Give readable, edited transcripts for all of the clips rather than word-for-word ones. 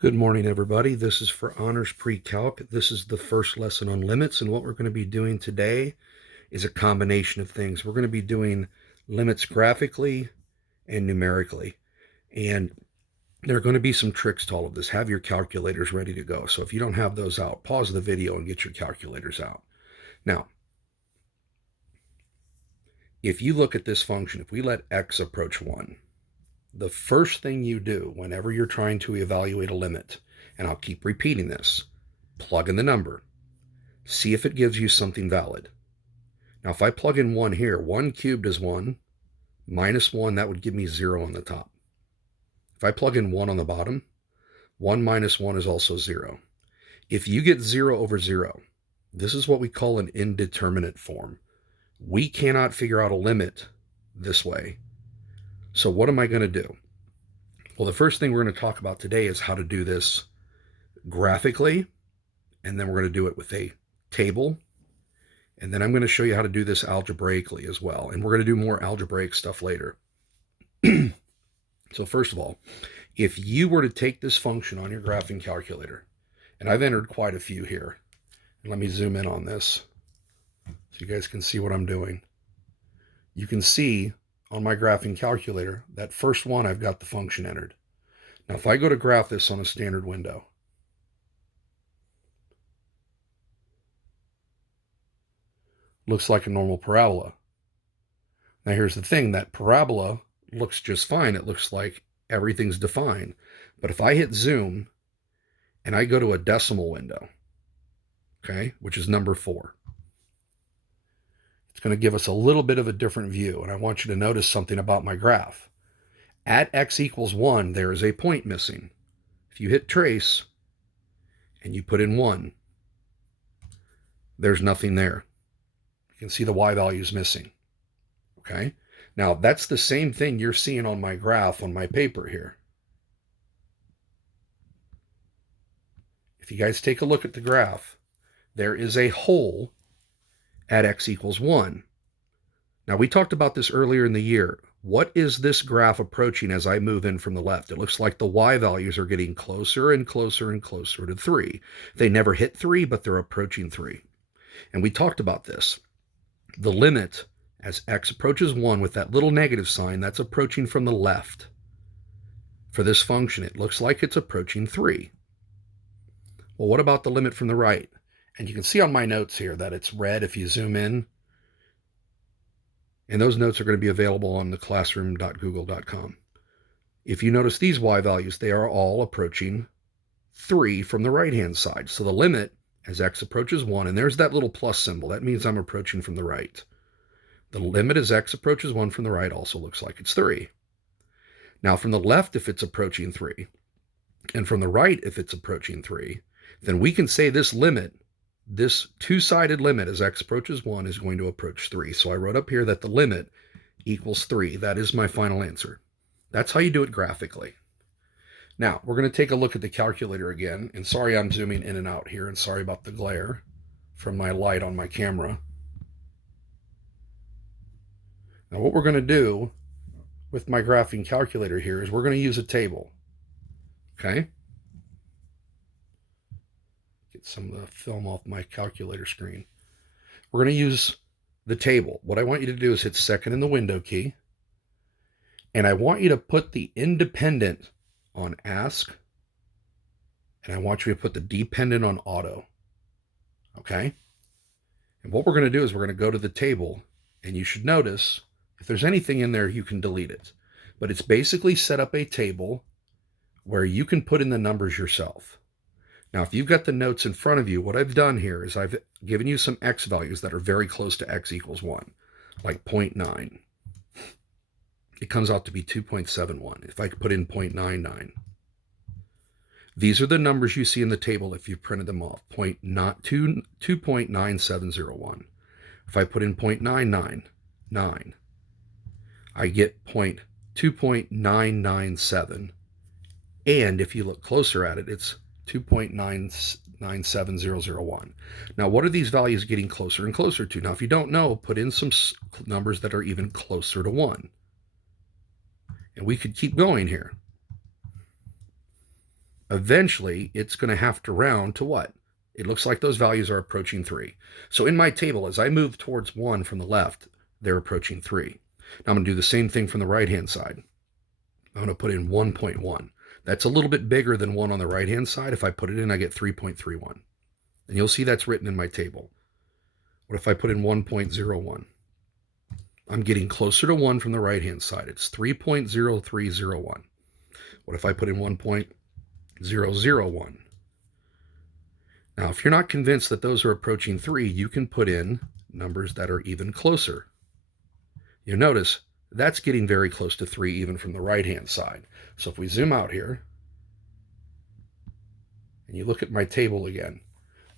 Good morning, everybody. This is for Honors Pre-Calc. This is the first lesson on limits, and what we're going to be doing today is a combination of things. We're going to be doing limits graphically and numerically, and there are going to be some tricks to all of this. Have your calculators ready to go. So if you don't have those out, pause the video and get your calculators out. Now, if you look at this function, if we let x approach 1, the first thing you do whenever you're trying to evaluate a limit, and I'll keep repeating this, plug in the number. See if it gives you something valid. Now, if I plug in 1 here, 1 cubed is 1, minus 1, that would give me 0 on the top. If I plug in 1 on the bottom, 1 minus 1 is also 0. If you get 0 over 0, this is what we call an indeterminate form. We cannot figure out a limit this way. So what am I going to do? Well, the first thing we're going to talk about today is how to do this graphically, and then we're going to do it with a table, and then I'm going to show you how to do this algebraically as well, and we're going to do more algebraic stuff later. So first of all, if you were to take this function on your graphing calculator, and I've entered quite a few here, and let me zoom in on this so you guys can see what I'm doing. You can see on my graphing calculator, that first one, I've got the function entered. Now, if I go to graph this on a standard window, looks like a normal parabola. Now, here's the thing, that parabola looks just fine. It looks like everything's defined. But if I hit zoom and I go to a decimal window, okay, which is number 4, it's going to give us a little bit of a different view. And I want you to notice something about my graph. At x equals 1, there is a point missing. If you hit trace and you put in 1, there's nothing there. You can see the y value is missing. Okay? Now, that's the same thing you're seeing on my graph on my paper here. If you guys take a look at the graph, there is a hole at x equals 1. Now, we talked about this earlier in the year. What is this graph approaching as I move in from the left? It looks like the y values are getting closer and closer and closer to 3. They never hit 3, but they're approaching 3. And we talked about this. The limit as x approaches 1 with that little negative sign, that's approaching from the left. For this function, it looks like it's approaching 3. Well, what about the limit from the right? And you can see on my notes here that it's red if you zoom in. And those notes are going to be available on the classroom.google.com. If you notice these y values, they are all approaching 3 from the right-hand side. So the limit as x approaches 1, and there's that little plus symbol. That means I'm approaching from the right. The limit as x approaches 1 from the right also looks like it's 3. Now from the left, if it's approaching 3, and from the right, if it's approaching 3, then we can say this limit, this two-sided limit as x approaches 1 is going to approach 3. So I wrote up here that the limit equals 3. That is my final answer. That's how you do it graphically. Now, we're going to take a look at the calculator again. And sorry I'm zooming in and out here, and sorry about the glare from my light on my camera. Now, what we're going to do with my graphing calculator here is we're going to use a table. Okay? Get some of the film off my calculator screen. We're going to use the table. What I want you to do is hit second in the window key, and I want you to put the independent on ask, and I want you to put the dependent on auto. Okay? And what we're going to do is we're going to go to the table, and you should notice if there's anything in there, you can delete it. But it's basically set up a table where you can put in the numbers yourself. Now, if you've got the notes in front of you, what I've done here is I've given you some x values that are very close to x equals 1, like 0.9. It comes out to be 2.71. If I could put in 0.99. These are the numbers you see in the table if you printed them off, 2.9701. If I put in 0.999, I get 2.997. And if you look closer at it, it's 2.997001. Now, what are these values getting closer and closer to? Now, if you don't know, put in some numbers that are even closer to 1. And we could keep going here. Eventually, it's going to have to round to what? It looks like those values are approaching 3. So in my table, as I move towards 1 from the left, they're approaching 3. Now I'm going to do the same thing from the right-hand side. I'm going to put in 1.1. That's a little bit bigger than 1 on the right-hand side. If I put it in, I get 3.31. And you'll see that's written in my table. What if I put in 1.01? I'm getting closer to 1 from the right-hand side. It's 3.0301. What if I put in 1.001? Now, if you're not convinced that those are approaching 3, you can put in numbers that are even closer. You'll notice that's getting very close to 3 even from the right-hand side. So if we zoom out here, and you look at my table again,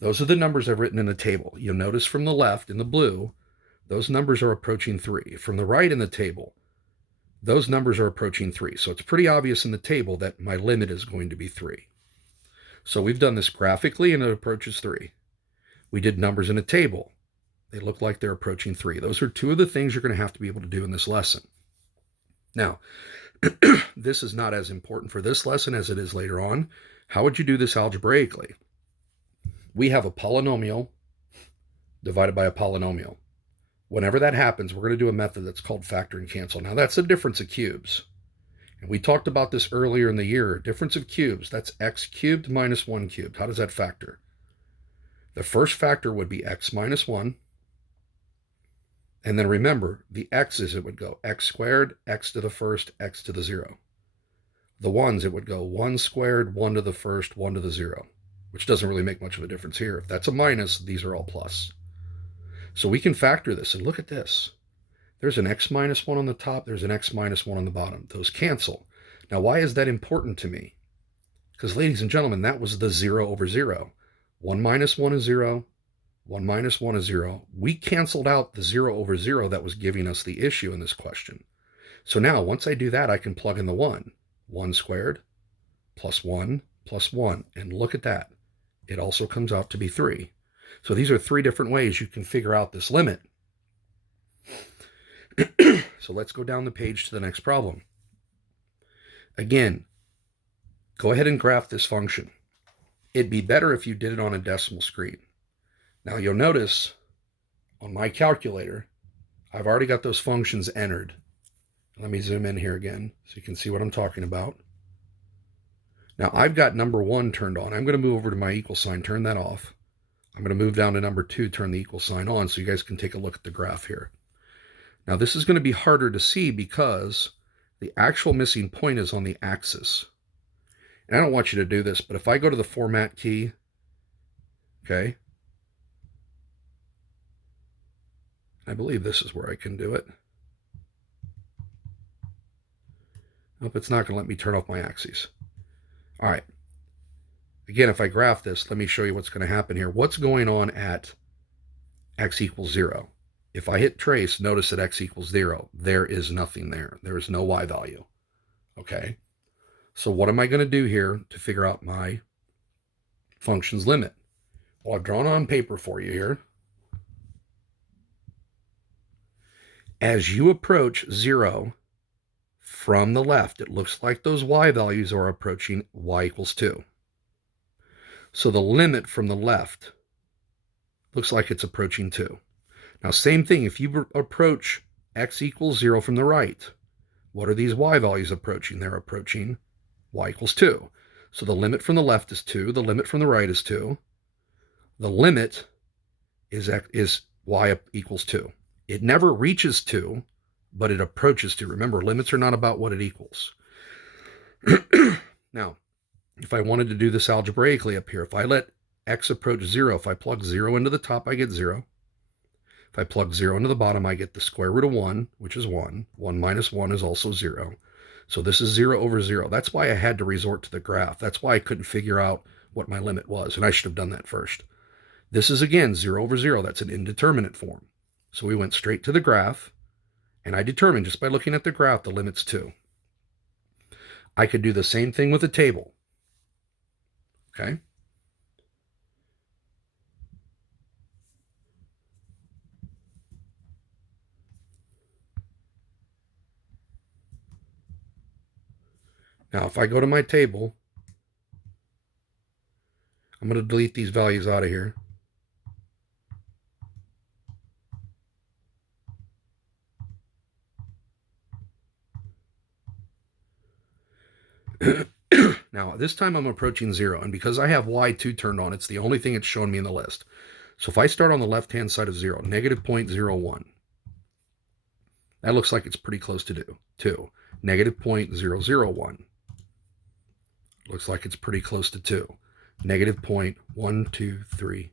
those are the numbers I've written in the table. You'll notice from the left in the blue, those numbers are approaching 3. From the right in the table, those numbers are approaching 3. So it's pretty obvious in the table that my limit is going to be 3. So we've done this graphically, and it approaches 3. We did numbers in a table. They look like they're approaching 3. Those are two of the things you're going to have to be able to do in this lesson. Now, this is not as important for this lesson as it is later on. How would you do this algebraically? We have a polynomial divided by a polynomial. Whenever that happens, we're going to do a method that's called factor and cancel. Now, that's the difference of cubes. And we talked about this earlier in the year. Difference of cubes, that's x cubed minus 1 cubed. How does that factor? The first factor would be x minus 1. And then remember, the x's, it would go x squared, x to the first, x to the 0. The ones, it would go 1 squared, 1 to the first, 1 to the 0, which doesn't really make much of a difference here. If that's a minus, these are all plus. So we can factor this, and look at this. There's an x minus 1 on the top, there's an x minus 1 on the bottom. Those cancel. Now, why is that important to me? Because, ladies and gentlemen, that was the 0 over 0. 1 minus 1 is 0. 1 minus 1 is 0. We canceled out the 0 over 0 that was giving us the issue in this question. So now, once I do that, I can plug in the 1. 1 squared plus 1 plus 1. And look at that. It also comes out to be 3. So these are 3 different ways you can figure out this limit. So let's go down the page to the next problem. Again, go ahead and graph this function. It'd be better if you did it on a decimal screen. Now you'll notice on my calculator, I've already got those functions entered. Let me zoom in here again so you can see what I'm talking about. Now I've got number 1 turned on. I'm going to move over to my equal sign, turn that off. I'm going to move down to number 2, turn the equal sign on so you guys can take a look at the graph here. Now this is going to be harder to see because the actual missing point is on the axis. And I don't want you to do this, but if I go to the format key, okay, I believe this is where I can do it. Nope, it's not going to let me turn off my axes. All right. Again, if I graph this, let me show you what's going to happen here. What's going on at x equals 0? If I hit trace, notice that x equals 0. There is nothing there. There is no y value. Okay. So what am I going to do here to figure out my function's limit? Well, I've drawn on paper for you here. As you approach 0 from the left, it looks like those y values are approaching y equals 2. So the limit from the left looks like it's approaching 2. Now, same thing, if you approach x equals 0 from the right, what are these y values approaching? They're approaching y equals 2. So the limit from the left is 2. The limit from the right is 2. The limit is y equals 2. It never reaches 2, but it approaches 2. Remember, limits are not about what it equals. Now, if I wanted to do this algebraically up here, if I let x approach 0, if I plug 0 into the top, I get 0. If I plug 0 into the bottom, I get the square root of 1, which is 1. 1 minus 1 is also 0. So this is 0 over 0. That's why I had to resort to the graph. That's why I couldn't figure out what my limit was, and I should have done that first. This is, again, 0 over 0. That's an indeterminate form. So we went straight to the graph, and I determined just by looking at the graph the limit's 2. I could do the same thing with a table. Okay? Now, if I go to my table, I'm going to delete these values out of here. Now, this time I'm approaching 0, and because I have y2 turned on, it's the only thing it's showing me in the list. So if I start on the left-hand side of 0, negative 0.01, that looks like it's pretty close to 2. Negative 0.001. Looks like it's pretty close to 2. Negative 0.1234.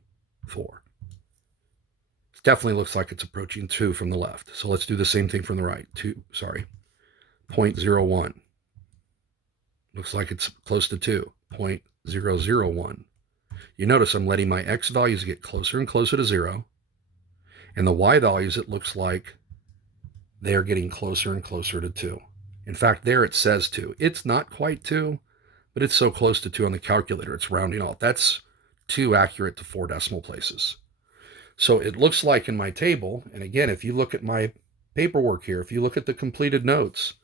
It definitely looks like it's approaching 2 from the left. So let's do the same thing from the right. 0.01. Looks like it's close to 2. 0.001. You notice I'm letting my x values get closer and closer to 0. And the y values, it looks like they're getting closer and closer to 2. In fact, there it says 2. It's not quite 2, but it's so close to 2 on the calculator, it's rounding off. That's 2 accurate to 4 decimal places. So it looks like in my table, and again, if you look at my paperwork here, if you look at the completed notes,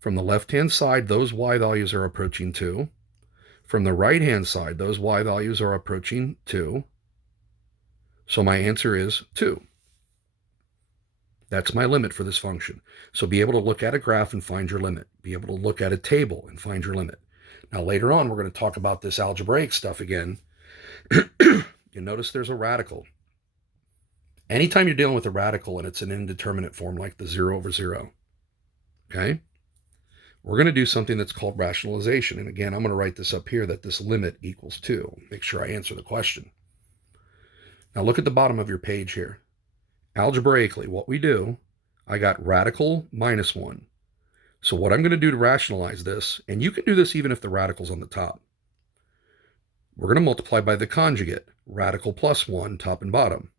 from the left-hand side, those y values are approaching 2. From the right-hand side, those y values are approaching 2. So my answer is 2. That's my limit for this function. So be able to look at a graph and find your limit. Be able to look at a table and find your limit. Now later on, we're going to talk about this algebraic stuff again. You notice there's a radical. Anytime you're dealing with a radical and it's an indeterminate form like the 0 over 0, okay, we're going to do something that's called rationalization. And again, I'm going to write this up here that this limit equals 2. Make sure I answer the question. Now look at the bottom of your page here. Algebraically, what we do, I got radical minus 1. So what I'm going to do to rationalize this, and you can do this even if the radical's on the top, we're going to multiply by the conjugate, radical plus 1, top and bottom.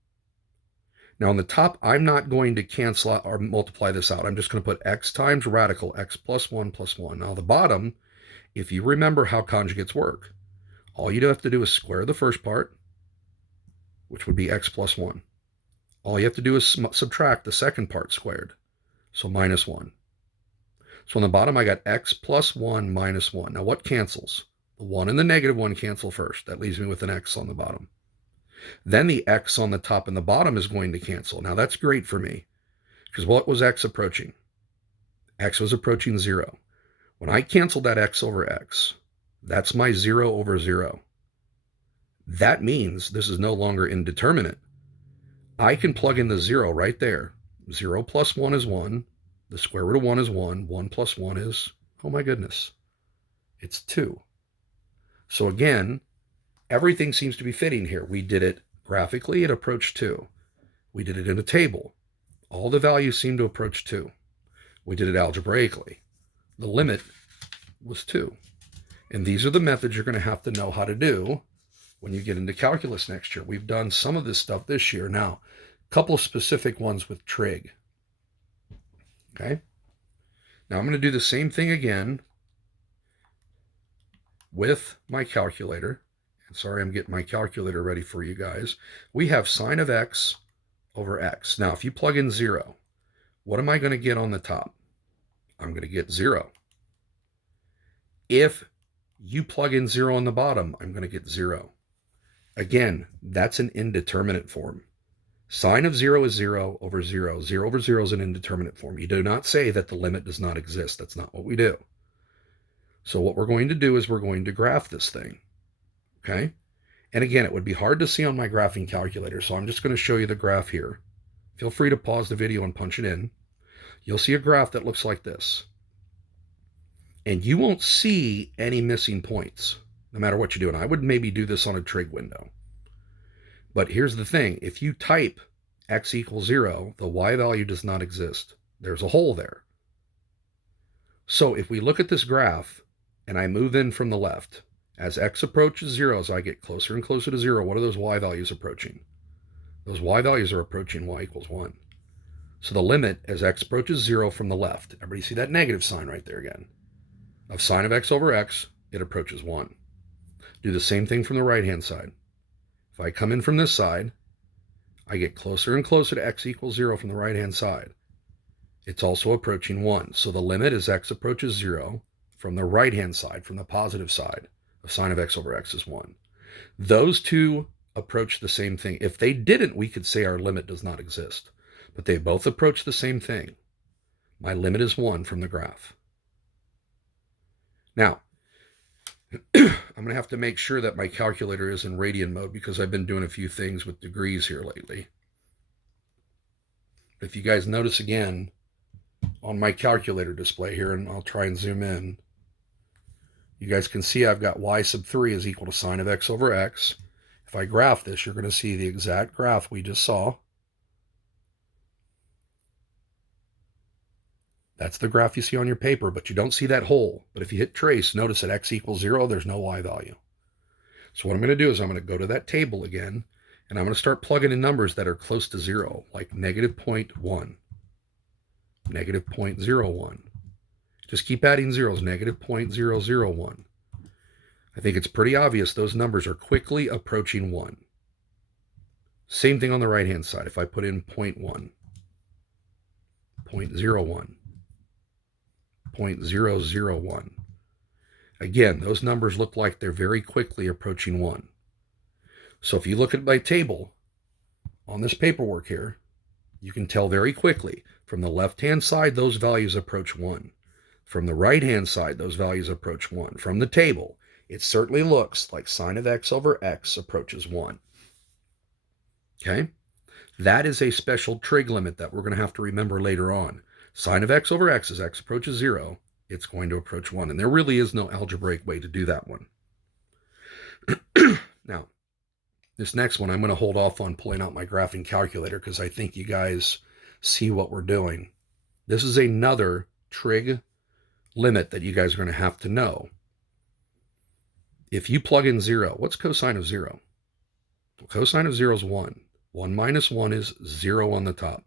Now on the top, I'm not going to cancel out or multiply this out. I'm just going to put x times radical, x plus 1 plus 1. Now the bottom, if you remember how conjugates work, all you have to do is square the first part, which would be x plus 1. All you have to do is subtract the second part squared, so minus 1. So on the bottom, I got x plus 1 minus 1. Now what cancels? The 1 and the negative 1 cancel first. That leaves me with an x on the bottom. Then the x on the top and the bottom is going to cancel. Now that's great for me, because what was x approaching? X was approaching 0. When I canceled that x over x, that's my 0 over 0. That means this is no longer indeterminate. I can plug in the 0 right there. 0 plus 1 is 1. The square root of 1 is 1. 1 plus 1 is, oh my goodness, it's 2. So again, everything seems to be fitting here. We did it graphically, it approached 2. We did it in a table. All the values seem to approach 2. We did it algebraically. The limit was 2. And these are the methods you're going to have to know how to do when you get into calculus next year. We've done some of this stuff this year. Now, a couple of specific ones with trig. Okay? Now I'm going to do the same thing again with my calculator. Sorry, I'm getting my calculator ready for you guys. We have sine of x over x. Now, if you plug in 0, what am I going to get on the top? I'm going to get 0. If you plug in 0 on the bottom, I'm going to get 0. Again, that's an indeterminate form. Sine of 0 is 0 over 0. 0 over 0 is an indeterminate form. You do not say that the limit does not exist. That's not what we do. So what we're going to do is we're going to graph this thing. Okay? And again, it would be hard to see on my graphing calculator, so I'm just going to show you the graph here. Feel free to pause the video and punch it in. You'll see a graph that looks like this. And you won't see any missing points, no matter what you do. And I would maybe do this on a trig window. But here's the thing. If you type x equals 0, the y value does not exist. There's a hole there. So if we look at this graph, and I move in from the left, as x approaches 0, as I get closer and closer to 0, what are those y values approaching? Those y values are approaching y equals 1. So the limit as x approaches 0 from the left, everybody see that negative sign right there again, of sine of x over x, it approaches 1. Do the same thing from the right-hand side. If I come in from this side, I get closer and closer to x equals 0 from the right-hand side. It's also approaching 1. So the limit as x approaches 0 from the right-hand side, from the positive side, of sine of x over x is 1. Those two approach the same thing. If they didn't, we could say our limit does not exist. But they both approach the same thing. My limit is 1 from the graph. Now, I'm going to have to make sure that my calculator is in radian mode because I've been doing a few things with degrees here lately. If you guys notice again on my calculator display here, and I'll try and zoom in, you guys can see I've got y sub 3 is equal to sine of x over x. If I graph this, you're going to see the exact graph we just saw. That's the graph you see on your paper, but you don't see that hole. But if you hit trace, notice at x equals 0, there's no y value. So what I'm going to do is I'm going to go to that table again, and I'm going to start plugging in numbers that are close to 0, like negative 0.1, negative 0.01. Just keep adding zeros, negative 0.001. I think it's pretty obvious those numbers are quickly approaching 1. Same thing on the right-hand side. If I put in 0.1, 0.01, 0.001. Again, those numbers look like they're very quickly approaching 1. So if you look at my table on this paperwork here, you can tell very quickly from the left-hand side, those values approach 1. From the right-hand side, those values approach 1. From the table, it certainly looks like sine of x over x approaches 1. Okay? That is a special trig limit that we're going to have to remember later on. Sine of x over x, as x approaches 0, it's going to approach 1. And there really is no algebraic way to do that one. Now, this next one, I'm going to hold off on pulling out my graphing calculator because I think you guys see what we're doing. This is another trig limit that you guys are going to have to know. If you plug in 0, what's cosine of 0? Well, cosine of 0 is 1. 1 minus 1 is 0 on the top.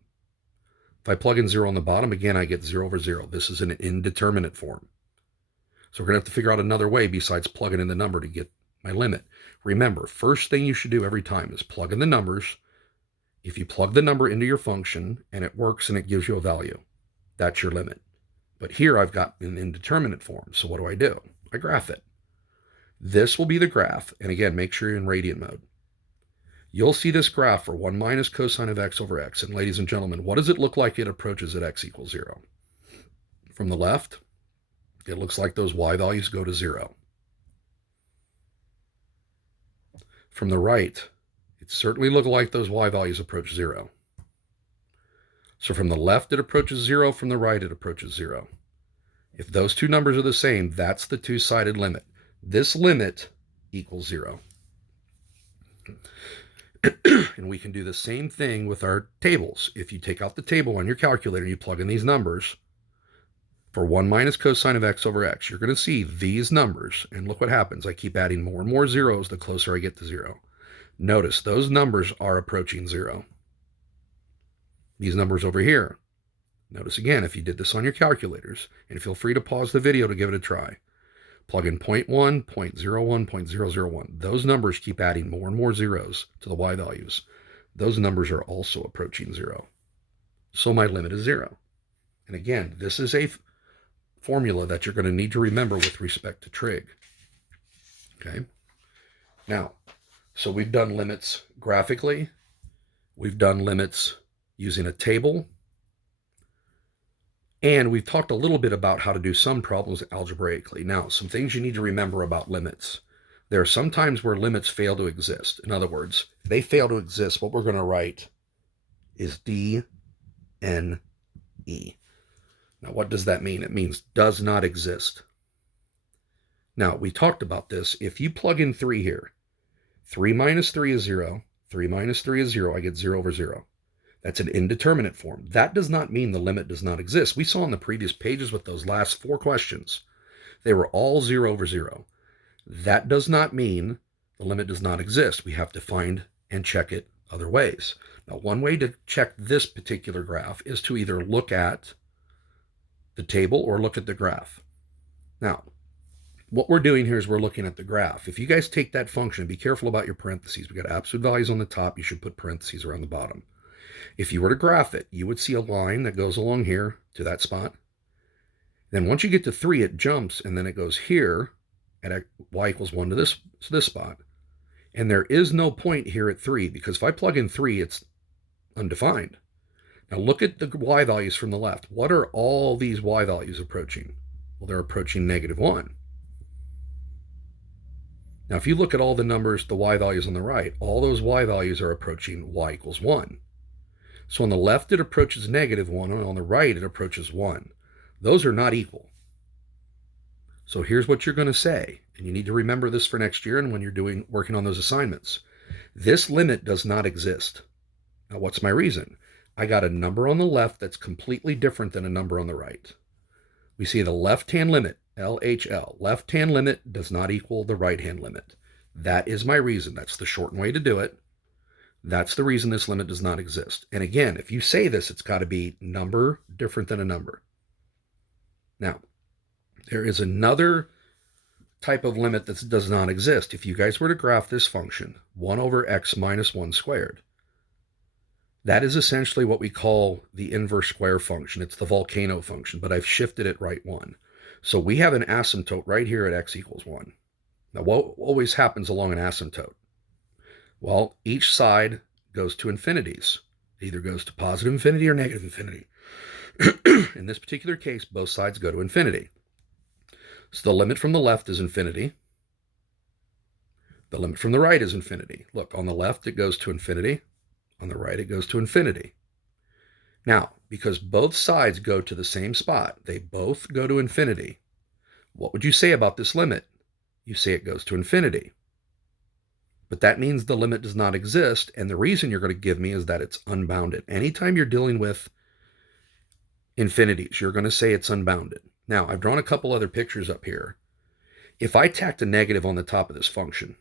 If I plug in 0 on the bottom, again, I get 0 over 0. This is an indeterminate form. So we're going to have to figure out another way besides plugging in the number to get my limit. Remember, first thing you should do every time is plug in the numbers. If you plug the number into your function and it works and it gives you a value, that's your limit. But here I've got an indeterminate form. So what do? I graph it. This will be the graph. And again, make sure you're in radian mode. You'll see this graph for 1 minus cosine of x over x. And ladies and gentlemen, what does it look like it approaches at x equals 0? From the left, it looks like those y values go to 0. From the right, it certainly looks like those y values approach 0. So from the left, it approaches 0. From the right, it approaches 0. If those two numbers are the same, that's the two-sided limit. This limit equals 0. And we can do the same thing with our tables. If you take out the table on your calculator and you plug in these numbers, for 1 minus cosine of x over x, you're going to see these numbers. And look what happens. I keep adding more and more zeros the closer I get to 0. Notice those numbers are approaching 0. These numbers over here. Notice again, if you did this on your calculators, and feel free to pause the video to give it a try. Plug in 0.1, 0.01, 0.001. Those numbers keep adding more and more zeros to the y values. Those numbers are also approaching 0. So my limit is 0. And again, this is a formula that you're going to need to remember with respect to trig. Okay? Now, so we've done limits graphically. We've done limits using a table. And we've talked a little bit about how to do some problems algebraically. Now, some things you need to remember about limits. There are some times where limits fail to exist. In other words, if they fail to exist, what we're going to write is DNE. Now, what does that mean? It means does not exist. Now, we talked about this. If you plug in 3 here, 3 minus 3 is 0. 3 minus 3 is 0. I get 0 over 0. That's an indeterminate form. That does not mean the limit does not exist. We saw in the previous pages with those last 4 questions, they were all 0 over 0. That does not mean the limit does not exist. We have to find and check it other ways. Now, one way to check this particular graph is to either look at the table or look at the graph. Now, what we're doing here is we're looking at the graph. If you guys take that function, be careful about your parentheses. We got absolute values on the top. You should put parentheses around the bottom. If you were to graph it, you would see a line that goes along here to that spot. Then once you get to 3, it jumps, and then it goes here at y equals 1 to this spot. And there is no point here at 3, because if I plug in 3, it's undefined. Now look at the y values from the left. What are all these y values approaching? Well, they're approaching -1. Now, if you look at all the numbers, the y values on the right, all those y values are approaching y equals 1. So on the left, it approaches -1, and on the right, it approaches 1. Those are not equal. So here's what you're going to say, and you need to remember this for next year and when you're working on those assignments. This limit does not exist. Now, what's my reason? I got a number on the left that's completely different than a number on the right. We see the left-hand limit, LHL. Left-hand limit does not equal the right-hand limit. That is my reason. That's the shortened way to do it. That's the reason this limit does not exist. And again, if you say this, it's got to be number different than a number. Now, there is another type of limit that does not exist. If you guys were to graph this function, 1 over x minus 1 squared, that is essentially what we call the inverse square function. It's the volcano function, but I've shifted it right 1. So we have an asymptote right here at x equals 1. Now, what always happens along an asymptote? Well, each side goes to infinities. It either goes to positive infinity or negative infinity. In this particular case, both sides go to infinity. So the limit from the left is infinity. The limit from the right is infinity. Look, on the left, it goes to infinity. On the right, it goes to infinity. Now, because both sides go to the same spot, they both go to infinity, what would you say about this limit? You say it goes to infinity. But that means the limit does not exist, and the reason you're going to give me is that it's unbounded. Anytime you're dealing with infinities, you're going to say it's unbounded. Now, I've drawn a couple other pictures up here. If I tacked a negative on the top of this function,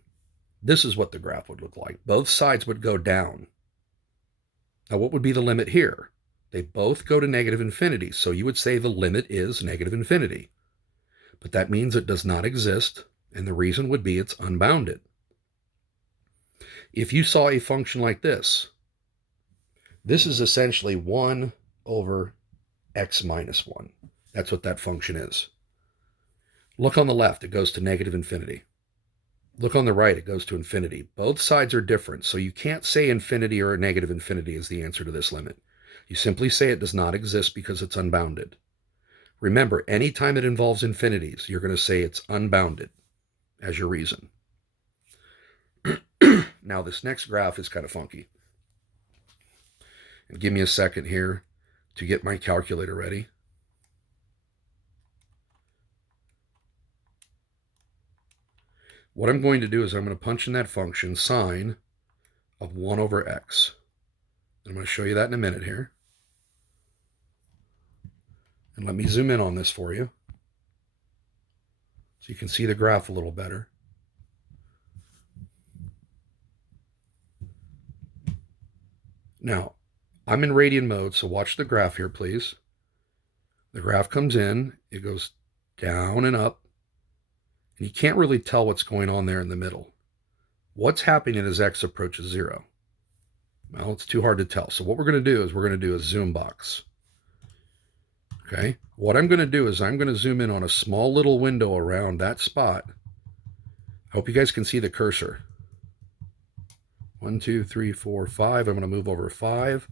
this is what the graph would look like. Both sides would go down. Now, what would be the limit here? They both go to negative infinity, so you would say the limit is negative infinity. But that means it does not exist, and the reason would be it's unbounded. If you saw a function like this is essentially 1 over x minus 1. That's what that function is. Look on the left, it goes to negative infinity. Look on the right, it goes to infinity. Both sides are different, so you can't say infinity or negative infinity is the answer to this limit. You simply say it does not exist because it's unbounded. Remember, anytime it involves infinities, you're going to say it's unbounded as your reason. Now, this next graph is kind of funky. And give me a second here to get my calculator ready. What I'm going to do is I'm going to punch in that function sine of 1 over x. I'm going to show you that in a minute here. And let me zoom in on this for you so you can see the graph a little better. Now, I'm in radian mode, so watch the graph here, please. The graph comes in, it goes down and up, and you can't really tell what's going on there in the middle. What's happening as x approaches 0? Well, it's too hard to tell. So what we're going to do is we're going to do a zoom box. Okay, what I'm going to do is I'm going to zoom in on a small little window around that spot. I hope you guys can see the cursor. 1, 2, 3, 4, 5. I'm going to move over 5.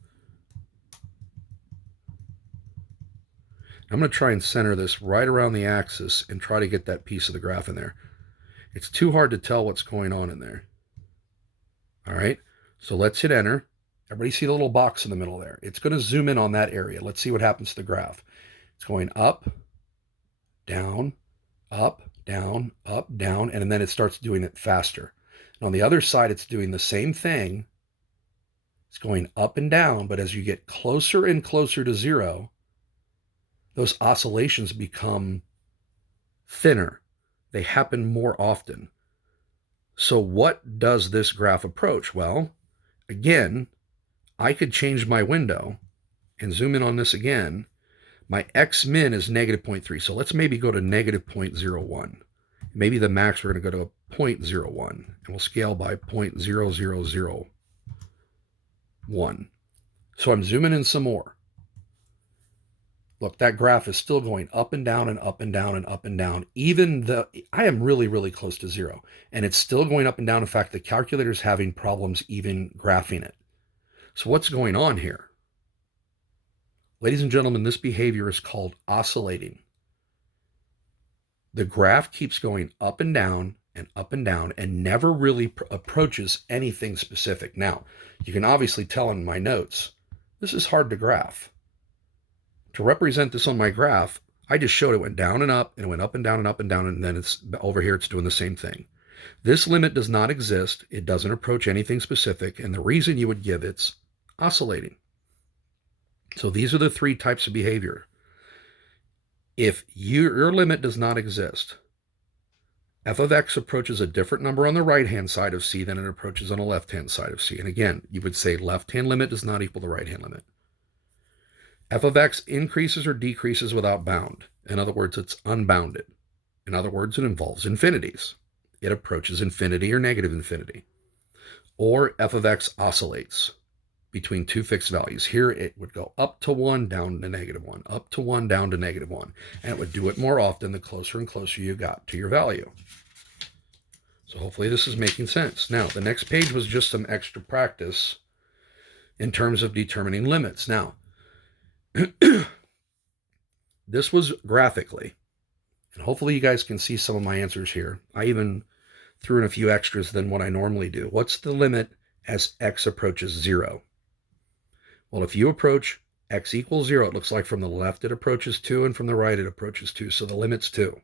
I'm going to try and center this right around the axis and try to get that piece of the graph in there. It's too hard to tell what's going on in there. All right, so let's hit enter. Everybody see the little box in the middle there? It's going to zoom in on that area. Let's see what happens to the graph. It's going up, down, up, down, and then it starts doing it faster. And on the other side, it's doing the same thing. It's going up and down, but as you get closer and closer to 0, those oscillations become thinner. They happen more often. So what does this graph approach? Well, again, I could change my window and zoom in on this again. My x min is negative 0.3. So let's maybe go to negative 0.01. Maybe the max, we're going to go to 0.01. And we'll scale by 0.0001. So I'm zooming in some more. Look, that graph is still going up and down and up and down and up and down. Even the, I am really, really close to zero, and it's still going up and down. In fact, the calculator is having problems even graphing it. So what's going on here? Ladies and gentlemen, this behavior is called oscillating. The graph keeps going up and down and never really approaches anything specific. Now, you can obviously tell in my notes, this is hard to graph. To represent this on my graph, I just showed it went down and up, and it went up and down and up and down, and then it's over here, it's doing the same thing. This limit does not exist. It doesn't approach anything specific, and the reason you would give it's oscillating. So these are the three types of behavior. If your limit does not exist, f of x approaches a different number on the right-hand side of c than it approaches on the left-hand side of c. And again, you would say left-hand limit does not equal the right-hand limit. F of x increases or decreases without bound. In other words, it's unbounded. In other words, it involves infinities. It approaches infinity or negative infinity. Or f of x oscillates between two fixed values. Here it would go up to 1, down to -1, up to 1, down to -1. And it would do it more often the closer and closer you got to your value. So hopefully this is making sense. Now, the next page was just some extra practice in terms of determining limits. Now, this was graphically, and hopefully you guys can see some of my answers here. I even threw in a few extras than what I normally do. What's the limit as x approaches 0? Well, if you approach x equals 0, it looks like from the left it approaches 2, and from the right it approaches 2, so the limit's 2.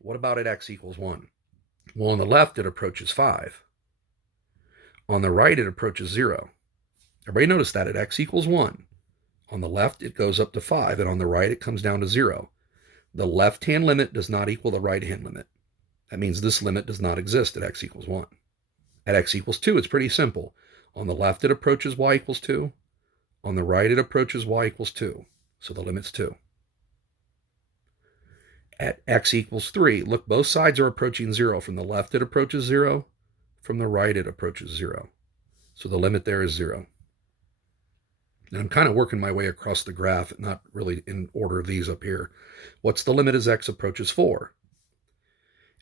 What about at x equals 1? Well, on the left it approaches 5. On the right it approaches 0. Everybody notice that at x equals 1. On the left it goes up to 5, and on the right it comes down to 0. The left-hand limit does not equal the right-hand limit. That means this limit does not exist at x equals 1. At x equals 2, it's pretty simple. On the left, it approaches y equals 2. On the right, it approaches y equals 2. So the limit's 2. At x equals 3, look, both sides are approaching 0. From the left, it approaches 0. From the right, it approaches 0. So the limit there is 0. And I'm kind of working my way across the graph, not really in order of these up here. What's the limit as x approaches 4?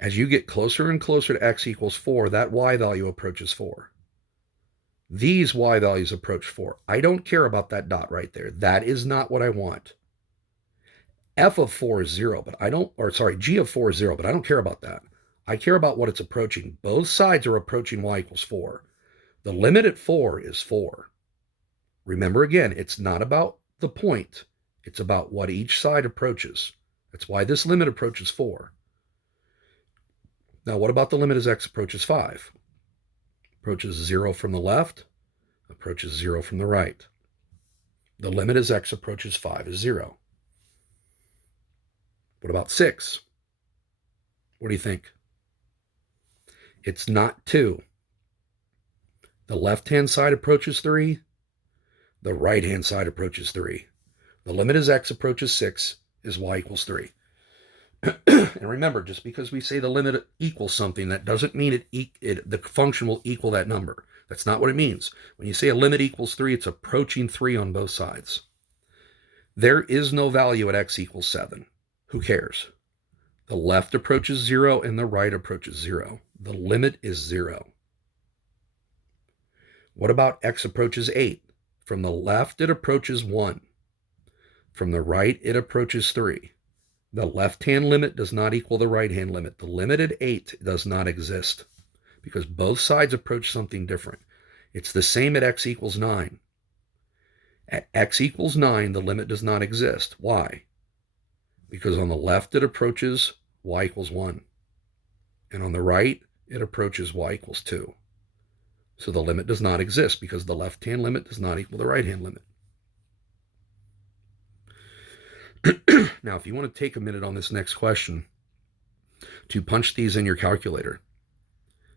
As you get closer and closer to x equals 4, that y value approaches 4. These y values approach 4. I don't care about that dot right there. That is not what I want. F of 4 is 0, but I don't, or sorry, g of 4 is 0, but I don't care about that. I care about what it's approaching. Both sides are approaching y equals 4. The limit at 4 is 4. Remember again, it's not about the point. It's about what each side approaches. That's why this limit approaches 4. Now, what about the limit as x approaches 5? Approaches 0 from the left, approaches 0 from the right. The limit as x approaches 5 is 0. What about 6? What do you think? It's not 2. The left-hand side approaches 3. The right-hand side approaches 3. The limit as x approaches 6 is y equals 3. And remember, just because we say the limit equals something, that doesn't mean the function will equal that number. That's not what it means. When you say a limit equals 3, it's approaching 3 on both sides. There is no value at x equals 7. Who cares? The left approaches 0 and the right approaches 0. The limit is 0. What about x approaches 8? From the left, it approaches 1. From the right, it approaches 3. The left-hand limit does not equal the right-hand limit. The limit at 8 does not exist because both sides approach something different. It's the same at x equals 9. At x equals 9, the limit does not exist. Why? Because on the left, it approaches y equals 1. And on the right, it approaches y equals 2. So the limit does not exist because the left-hand limit does not equal the right-hand limit. Now, if you want to take a minute on this next question to punch these in your calculator,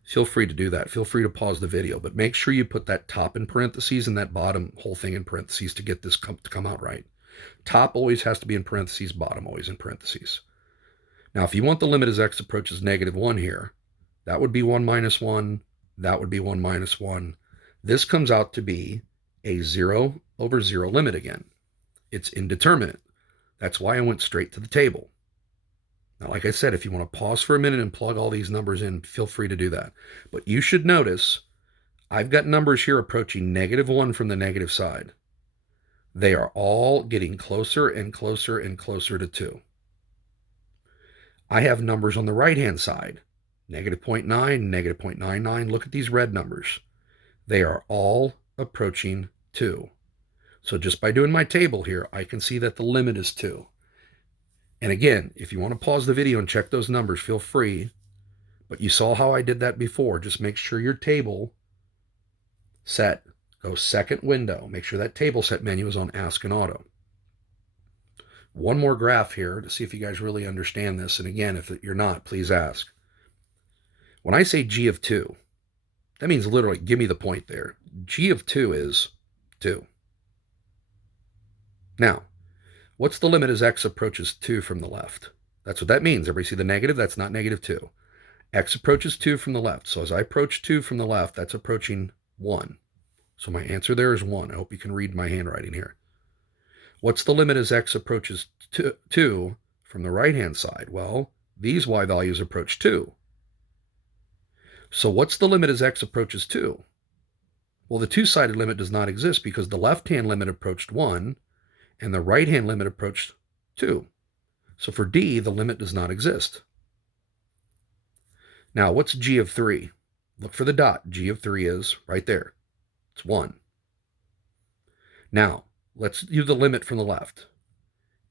feel free to do that. Feel free to pause the video, but make sure you put that top in parentheses and that bottom whole thing in parentheses to get this to come out right. Top always has to be in parentheses, bottom always in parentheses. Now, if you want the limit as x approaches -1 here, that would be 1 minus 1. That would be 1 minus 1. This comes out to be a 0 over 0 limit again. It's indeterminate. That's why I went straight to the table. Now, like I said, if you want to pause for a minute and plug all these numbers in, feel free to do that. But you should notice I've got numbers here approaching -1 from the negative side. They are all getting closer and closer and closer to 2. I have numbers on the right-hand side, -0.9, -0.99. Look at these red numbers. They are all approaching 2. So just by doing my table here, I can see that the limit is 2. And again, if you want to pause the video and check those numbers, feel free. But you saw how I did that before. Just make sure your table set, go second window. Make sure that table set menu is on Ask and Auto. One more graph here to see if you guys really understand this. And again, if you're not, please ask. When I say G of 2, that means literally, give me the point there. G of 2 is 2. Now, what's the limit as x approaches 2 from the left? That's what that means. Everybody see the negative? That's not -2. X approaches 2 from the left. So as I approach 2 from the left, that's approaching 1. So my answer there is 1. I hope you can read my handwriting here. What's the limit as x approaches 2 from the right-hand side? Well, these y values approach 2. So what's the limit as x approaches 2? Well, the two-sided limit does not exist because the left-hand limit approached 1 and the right-hand limit approached 2. So for D, the limit does not exist. Now, what's G of 3? Look for the dot. G of 3 is right there. It's 1. Now, let's do the limit from the left.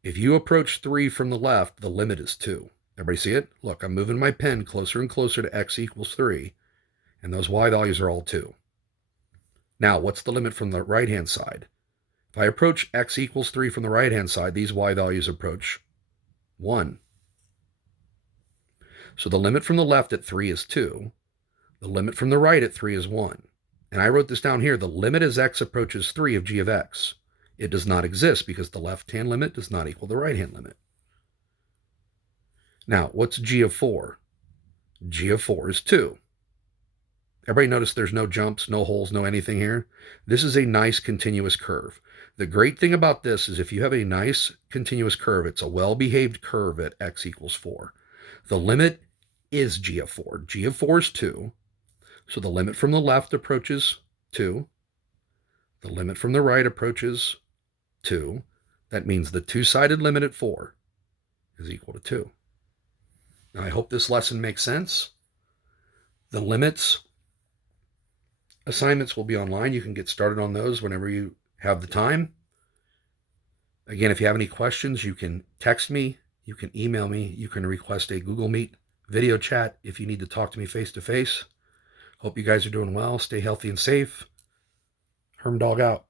If you approach 3 from the left, the limit is 2. Everybody see it? Look, I'm moving my pen closer and closer to x equals 3, and those y values are all 2. Now, what's the limit from the right-hand side? If I approach x equals 3 from the right-hand side, these y values approach 1. So the limit from the left at 3 is 2. The limit from the right at 3 is 1. And I wrote this down here. The limit as x approaches 3 of g of x. It does not exist because the left-hand limit does not equal the right-hand limit. Now, what's g of 4? G of 4 is 2. Everybody notice there's no jumps, no holes, no anything here? This is a nice continuous curve. The great thing about this is if you have a nice continuous curve, it's a well-behaved curve at x equals 4. The limit is g of 4. G of 4 is 2. So the limit from the left approaches 2. The limit from the right approaches 2. That means the two-sided limit at 4 is equal to 2. Now, I hope this lesson makes sense. The limits assignments will be online. You can get started on those whenever you have the time. Again, if you have any questions, you can text me, you can email me, you can request a Google Meet video chat if you need to talk to me face-to-face. Hope you guys are doing well. Stay healthy and safe. Herm Dog out.